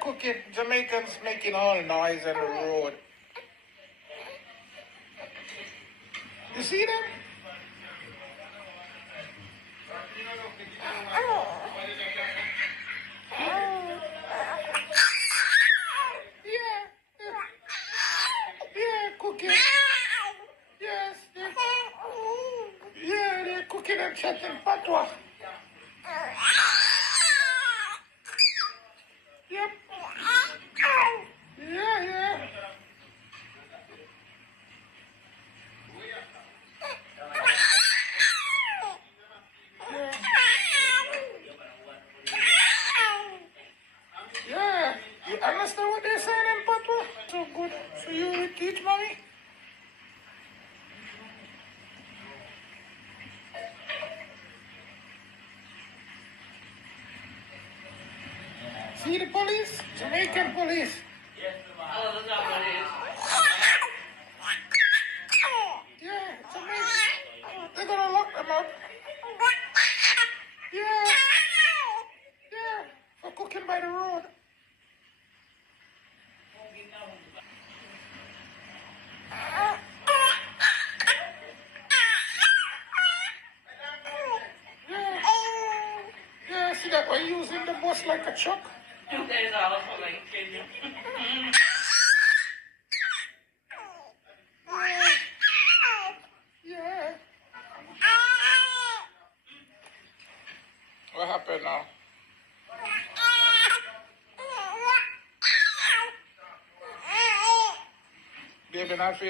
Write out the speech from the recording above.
cooking. Jamaicans making all noise on the road. You see them? Yeah, yeah, cooking. Yes, yeah, they're cooking and chatting patwa. Yep. Yeah, yeah. Yeah. You understand what they're saying in patwa? So good. So you will teach mommy? See the police? Jamaican police. Oh, those are police. Yeah, Jamaican. They're gonna lock them up. Yeah. Yeah. For cooking by the road. Yeah. Yeah, see that we're using the bus like a truck. You guys are also like Kenya. Yeah. What happened now? Baby, not feel